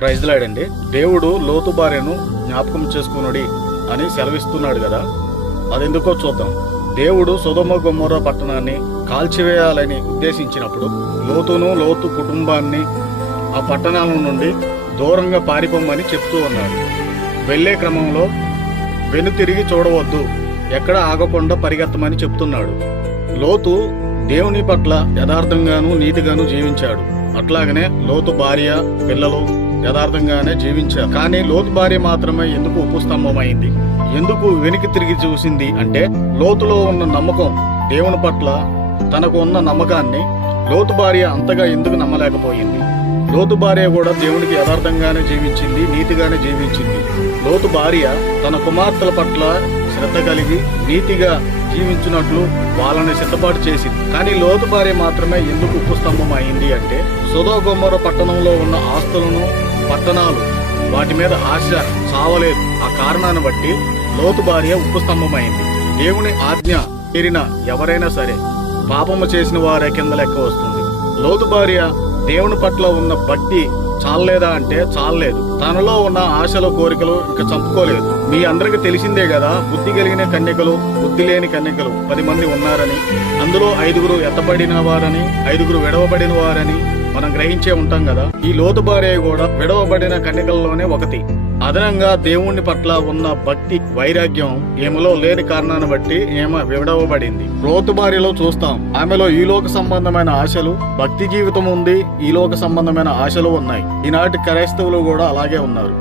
Praise లాడండి. దేవుడు లోతు భార్యను జ్ఞాపకం చేసుకునుడి అని సెలవిస్తున్నాడు కదా, అదెందుకో చూద్దాం. దేవుడు సొదొమ గొమొర్రా పట్టణాన్ని కాల్చివేయాలని ఉద్దేశించినప్పుడు లోతు కుటుంబాన్ని ఆ పట్టణాల నుండి దూరంగా పారిపోమని చెప్తూ ఉన్నాడు. వెళ్లే క్రమంలో వెనుతిరిగి చూడవద్దు, ఎక్కడ ఆగకుండా పరిగెత్తమని చెప్తున్నాడు. లోతు దేవుని పట్ల యథార్థంగాను నీతిగాను జీవించాడు. అట్లాగనే లోతు భార్య పిల్లలు యథార్థంగానే జీవించారు. కానీ లోతు భార్య మాత్రమే ఎందుకు ఉపస్తంభమైంది, ఎందుకు వెనక్కి తిరిగి చూసింది అంటే, లోతులో ఉన్న నమ్మకం, దేవుని పట్ల తనకు ఉన్న నమ్మకాన్ని లోతు భార్య అంతగా ఎందుకు నమ్మలేకపోయింది. లోతు భార్య కూడా దేవునికి యథార్థంగానే జీవించింది, నీతిగానే జీవించింది. లోతు భార్య తన కుమార్తెల పట్ల శ్రద్ధ కలిగి నీతిగా జీవించినట్లు వాళ్ళని సిద్ధపాటు చేసింది. కానీ లోతు భార్య మాత్రమే ఎందుకు ఉపస్తంభం అయింది అంటే, సొదొమ గొమొర్రా పట్టణంలో ఉన్న ఆస్తులను, పట్టణాలు, వాటి మీద ఆశ చావలేదు. ఆ కారణాన్ని బట్టి లోతు భార్య ఉపస్తంభమైంది. దేవుని ఆజ్ఞ మీరిన ఎవరైనా సరే పాపము చేసిన వారే కింద లెక్క వస్తుంది. లోతు భార్య దేవుని పట్ల ఉన్న భక్తి చాలలేదా అంటే చాలలేదు. తనలో ఉన్న ఆశలు, కోరికలు ఇక చంపుకోలేదు. మీ అందరికి తెలిసిందే కదా, బుద్ధి కలిగిన కన్యకలు, బుద్ధి లేని కన్యకలు 10 మంది ఉన్నారని, అందులో 5 ఎత్తబడిన వారని, 5 విడవబడిన వారని మనం గ్రహించే ఉంటాం కదా. ఈ లోతు భార్య కూడా విడవబడిన కన్యకల్లోనే ఒకటి. అదనంగా దేవుని పట్ల ఉన్న భక్తి, వైరాగ్యం ఈమెలో లేని కారణాన్ని బట్టి ఈమె విడవబడింది. లోతు భార్యలో చూస్తాం, ఆమెలో ఈ లోక సంబంధమైన ఆశలు, భక్తి జీవితం ఉంది, ఈ లోక సంబంధమైన ఆశలు ఉన్నాయి. ఈనాటి క్రైస్తవులు కూడా అలాగే ఉన్నారు.